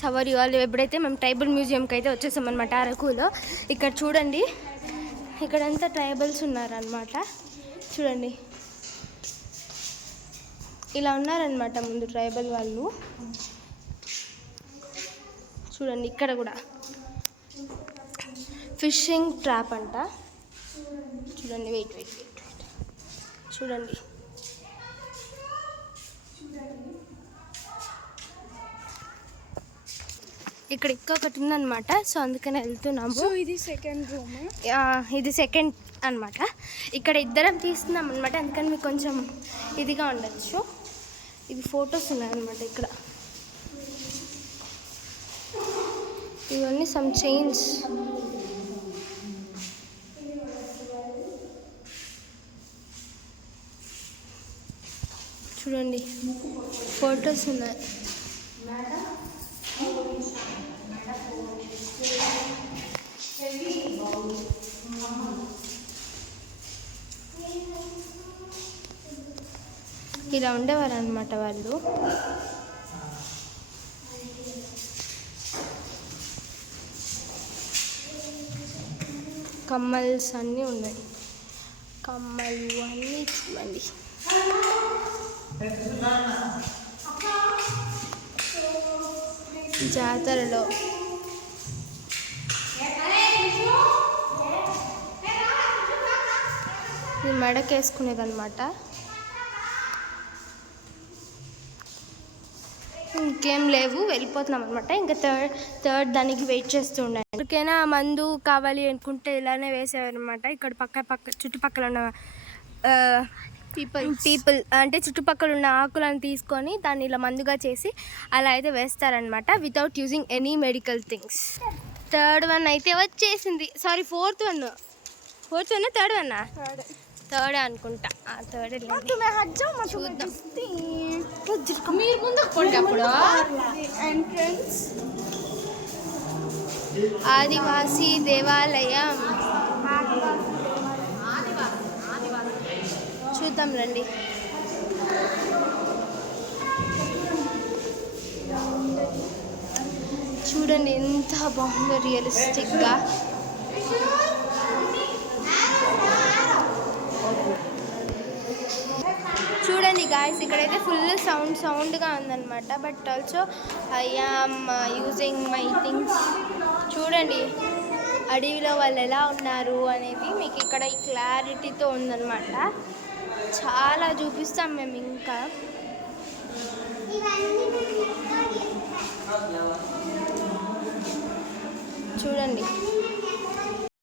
సవర్ వాళ్ళు ఎప్పుడైతే మేము ట్రైబల్ మ్యూజియంకి అయితే వచ్చేసాం అనమాట అరకులో. ఇక్కడ చూడండి, ఇక్కడంతా ట్రైబల్స్ ఉన్నారనమాట. చూడండి ఇలా ఉన్నారనమాట ముందు ట్రైబల్ వాళ్ళు. చూడండి ఇక్కడ కూడా ఫిషింగ్ ట్రాప్ అంట. చూడండి వెయిట్ చూడండి. ఇక్కడ ఇంకొకటి ఉందన్నమాట. సో అందుకని వెళ్తున్నాము. సో ఇది సెకండ్ రూమ్, ఇది సెకండ్ అనమాట. ఇక్కడ ఇద్దరం తీస్తున్నాం అనమాట, అందుకని మీకు కొంచెం ఇదిగా ఉండొచ్చు. ఇవి ఫొటోస్ ఉన్నాయన్నమాట ఇక్కడ. ఇవన్నీ సమ్ చైన్స్. చూడండి ఫొటోస్ ఉన్నాయి. ఇలా ఉండేవారు అనమాట వాళ్ళు. కమ్మల్స్ అన్నీ ఉన్నాయి, కమ్మలు అన్నీ చూడండి. జాతరలో ఇది మెడకేసుకునేది అనమాట. ఇంకేం లేవు, వెళ్ళిపోతున్నాం అనమాట. ఇంకా థర్డ్ దానికి వెయిట్ చేస్తూ ఉండాలి. ఎవరికైనా మందు కావాలి అనుకుంటే ఇలానే వేసేవారనమాట. ఇక్కడ చుట్టుపక్కల ఉన్న పీపుల్ అంటే చుట్టుపక్కల ఉన్న ఆకులను తీసుకొని దాన్ని ఇలా మందుగా చేసి అలా అయితే వేస్తారనమాట, without using any medical things. Third one అయితే వచ్చేసింది. Sorry fourth one third one third అనుకుంటా. థర్డ్ చూద్దాం. మీరు ముందుకు పోండి. అప్పుడు ఎంట్రన్స్ ఆదివాసీ దేవాలయం చూద్దాం రండి. చూడండి ఎంత బాగుందో రియలిస్టిక్గా. చూడండి గాయస్, ఇక్కడైతే ఫుల్ సౌండ్గా ఉందన్నమాట. But also I am using my things. చూడండి అడవిలో వాళ్ళు ఎలా ఉన్నారు అనేది మీకు ఇక్కడ ఈ క్లారిటీతో ఉందన్నమాట. చాలా చూపిస్తాం మేము ఇంకా. చూడండి